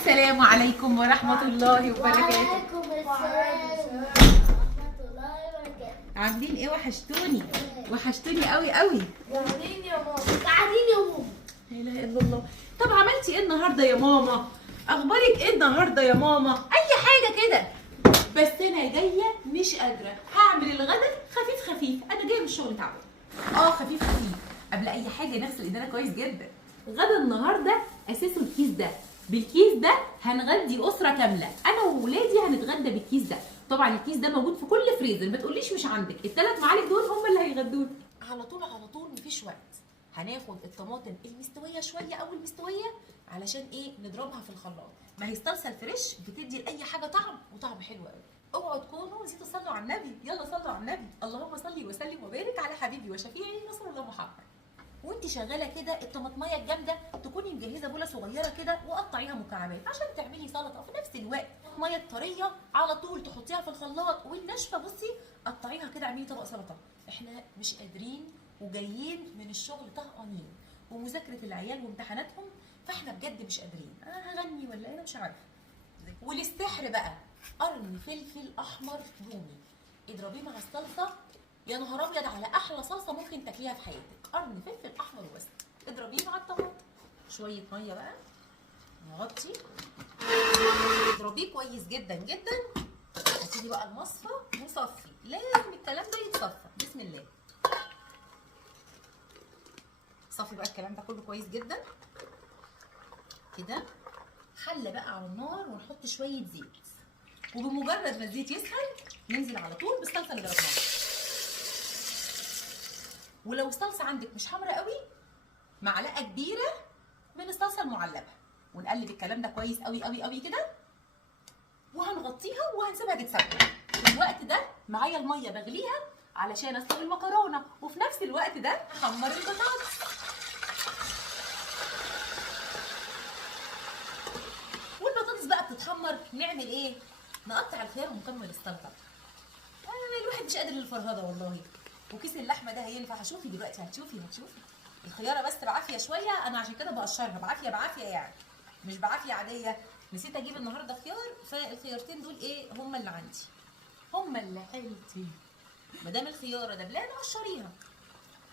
السلام عليكم ورحمة الله وبركاته. وعليكم السلام ورحمة الله وبركاته. عاملين ايه؟ وحشتوني وحشتوني قوي قوي. قاعدين يا ماما، قاعدين يا ماما. لا اله الا الله. طب عملتي ايه النهارده يا ماما؟ اخبارك ايه النهارده يا ماما؟ اي حاجه كده. بس انا جايه مش قادره، هعمل الغدا خفيف خفيف، انا جايه من الشغل تعبانه. خفيف خفيف. قبل اي حاجه نغسل ايدينا كويس جدا. غدا النهارده اساسه الكيس ده. بالكيس ده هنغدي اسره كامله، انا وولادي هنتغدى بالكيس ده. طبعا الكيس ده موجود في كل فريزر، ما تقوليش مش عندك. ال3 معالق دول هم اللي هيغدوني. على طول مفيش وقت. هناخد الطماطم المستويه شويه او المستويه علشان ايه؟ نضربها في الخلاط. ما هي الصلصه الفريش بتدي لاي حاجه طعم، وطعم حلو قوي. اوعوا تكونوا نسيتوا تصلوا على النبي. يلا صلوا على النبي. اللهم صل وسلم وبارك على حبيبي وشفيعي رسول الله محمد. وانت شغاله كده الطماطميه الجامده تكوني مجهزه بوله صغيره كده وقطعيها مكعبات عشان تعملي سلطه، وفي نفس الوقت الميه الطريه على طول تحطيها في الخلاط، والناشفه بصي قطعيها كده اعملي طبق سلطه. احنا مش قادرين وجايين من الشغل طهقانين ومذاكره العيال وامتحاناتهم، فاحنا بجد مش قادرين. انا هغني ولا ايه؟ انا مش عارفه. وللسحر بقى قرن فلفل احمر رومي اضربيه مع الصلصه. يا نهار ابيض على احلى صلصه ممكن تاكليها في حياتك. قرن فلفل احمر وبس، اضربيه مع الطماطم. شويه ميه بقى نغطي، اضربيه كويس جدا جدا. هتيجي بقى المصفى وصفي، لازم الكلام ده يتصفى. بسم الله. صفي بقى الكلام ده كله كويس جدا كده. حله بقى على النار ونحط شويه زيت، وبمجرد ما الزيت يسخن ننزل على طول بالصلصه اللي ضربناها. ولو الصلصه عندك مش حمراء قوي، معلقه كبيره من الصلصه المعلبه، ونقلب الكلام ده كويس قوي قوي قوي كده، وهنغطيها وهنسيبها تتسبك. في الوقت ده معايا الميه بغليها علشان اسلق المكرونه، وفي نفس الوقت ده احمر البطاطس. والبطاطس بقى بتتحمر نعمل ايه؟ نقطع الخيار ونكمل السلطه. الواحد مش قادر للفرهده والله. وكيس اللحمه ده هينفع؟ شوفي دلوقتي، هتشوفي الخياره بس بعافيه شويه، انا عشان كده بقشرها بعافيه يعني، مش بعافيه عاديه. نسيت اجيب النهارده خيار، فالخيارتين دول ايه؟ هما اللي عندي، هما اللي حيلتي. ما دام الخياره دبلانه قشريها،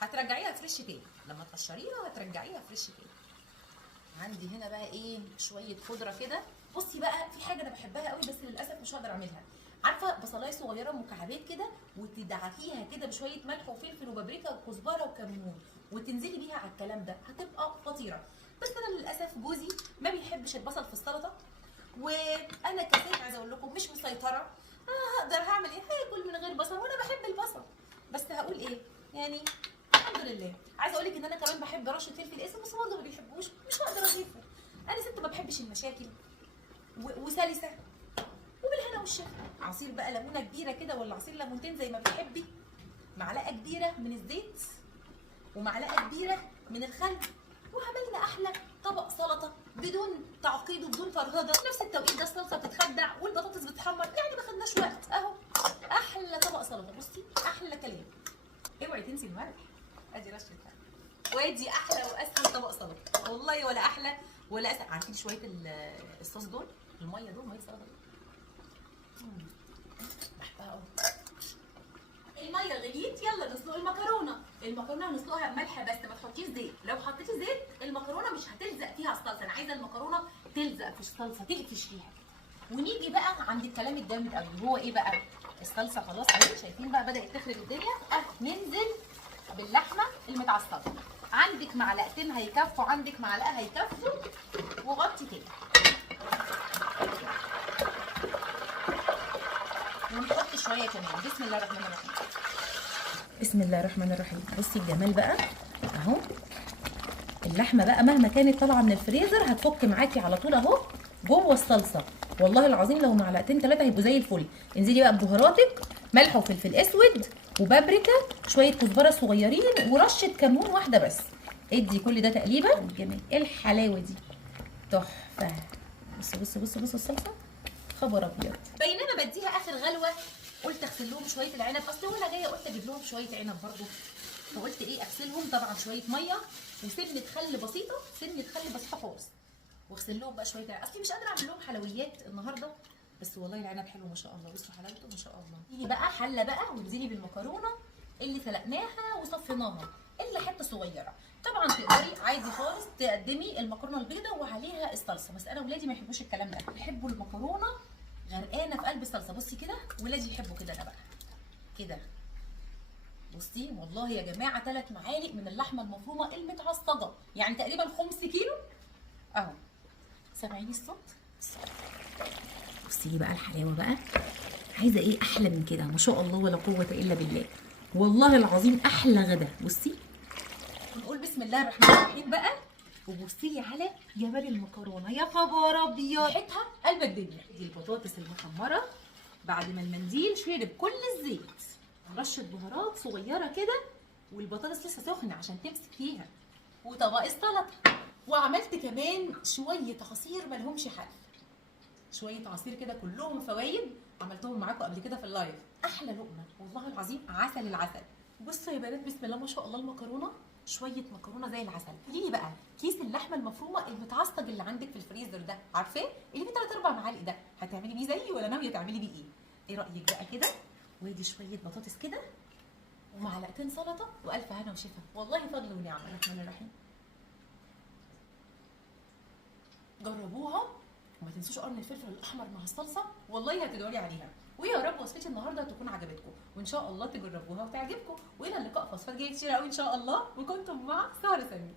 هترجعيها فريش تاني. لما تقشريها هترجعيها فريش تاني. عندي هنا بقى ايه؟ شويه خضره كده. بصي بقى، في حاجه انا بحبها قوي بس للاسف مش هقدر اعملها. عارفه بصلايه صغيره مكعبات كده، وتدعكيها كده بشويه ملح وفلفل وبابريكا وكزبره وكمون، وتنزلي بيها على الكلام ده، هتبقى خطيره. بس انا للاسف جوزي ما بيحبش البصل في السلطه، وانا كسيد عايزه اقول لكم مش مسيطره. هقدر هعمل ايه؟ هاكل من غير بصل، وانا بحب البصل. بس هقول ايه يعني؟ الحمد لله. عايزه اقول لك ان انا كمان بحب رشه فلفل اسود، بس برضه ما بيحبوش، مش هقدر اضيفه. انا ست ما بحبش المشاكل وسلسه. وبالهنا والشفا. عصير بقى ليمونه كبيره كده، ولا عصير ليمونتين زي ما بتحبي. معلقه كبيره من الزيت ومعلقه كبيره من الخل، وعملنا احلى طبق سلطه بدون تعقيد وبدون فرهده. في نفس التوقيت ده الصلصه بتتخدع والبطاطس بتتحمر، يعني ما خدناش وقت اهو. احلى طبق سلطه، بصي احلى كلام. اوعي تنسي الملح، ادي رشه ملح، وادي احلى واسهل طبق سلطه والله. ولا احلى ولا اسهل. عارفين شويه الصوص دول، الميه دول، ميه سلطه دول بحبها قوي. الميه غليت، يلا نسلق المكرونه هنسلقها بملح بس، ما تحطيش زيت. لو حطيتي زيت المكرونه مش هتلزق فيها الصلصه، انا عايزه المكرونه تلزق في الصلصه، تقفش فيها. ونيجي بقى عند الكلام الجامد قوي، هو ايه بقى؟ الصلصه خلاص اهي، شايفين بقى بدات تخرب الدنيا. ننزل باللحمه المتعصجه. عندك معلقتين هيكفوا، عندك معلقه هيكفوا، وغطي تاني. ونحط شويه كمان. بسم الله الرحمن الرحيم. بسم الله الرحمن الرحيم. بصي الجمال بقى اهو. اللحمه بقى مهما كانت طالعه من الفريزر هتفك معاكي على طول اهو جوه الصلصه. والله العظيم لو معلقتين 3 هيبقوا زي الفل. انزلي بقى ببهاراتك، ملح وفلفل اسود وبابريكا، شويه كزبره صغيرين، ورشه كمون واحده بس. ادي كل ده تقليبه. جميل. ايه الحلاوه دي؟ تحفه. بصوا الصلصه، خبر ابيض. بينما بديها اخر غلوه قلت اغسل لهم شويه العنب، اصل وانا جايه قلت اجيب لهم شويه عنب برضو، فقلت ايه اغسلهم. طبعا شويه ميه وسنه خل بسيطه، خالص. واغسل لهم بقى شويه عنب. اصلي مش قادره اعمل لهم حلويات النهارده، بس والله العنب حلو ما شاء الله. بصوا حلاوته ما شاء الله. تيجي بقى حله بقى وانزلي بالمكرونه اللي سلقناها وصفيناها، الا حته صغيره. طبعا تقدري عادي خالص تقدمي المكرونه البيضاء وعليها الصلصه، بس انا ولادي ما يحبوش الكلام ده، يحبوا المكرونه غرقانه في قلب الصلصه. بصي كده، ولادي يحبوا كده. انا بقى كده بصي والله يا جماعه 3 معالق من اللحمه المفرومه المتعصجه، يعني تقريبا 5 كيلو اهو. سامعيني الصوت؟ بصي بقى الحلاوه بقى، عايزه ايه احلى من كده؟ ما شاء الله ولا قوه الا بالله، والله العظيم احلى غدا. بصي ونقول بسم الله الرحمن الرحيم بقى، وبصي لي على جمال المكرونه. يا خبر ابيض، ريحتها قلب الدنيا. دي البطاطس المحمره بعد ما المنديل شرب كل الزيت، رشه بهارات صغيره كده، والبطاطس لسه سخنه عشان تمسك فيها، وطبق السلطه. وعملت كمان شويه عصير ملهمش حل، شويه عصير كده كلهم فوايد، عملتهم معاكم قبل كده في اللايف. احلى لقمه والله العظيم، عسل العسل. بصوا يا بنات بسم الله ما شاء الله، المكرونه شويه مكرونه زي العسل. قولي لي بقى، كيس اللحمه المفرومه المتعصج اللي عندك في الفريزر ده، عارفاه اللي فيه 3 4 معالق ده، هتعملي بيه زيي ولا ناويه تعملي بيه ايه؟ ايه رايك بقى كده؟ وادي شويه بطاطس كده ومعلقتين سلطه، والف هنا وشفا، والله فضل ونعمه. الرحمن الرحيم. جربوها وما تنسوش قرن الفلفل الاحمر مع الصلصه، والله هتدوري عليها. ويا رب وصفتي النهارده تكون عجبتكم، وان شاء الله تجربوها وتعجبكم. والى اللقاء في وصفات جايه كتير قوي ان شاء الله. وكنتم مع ساره سمير.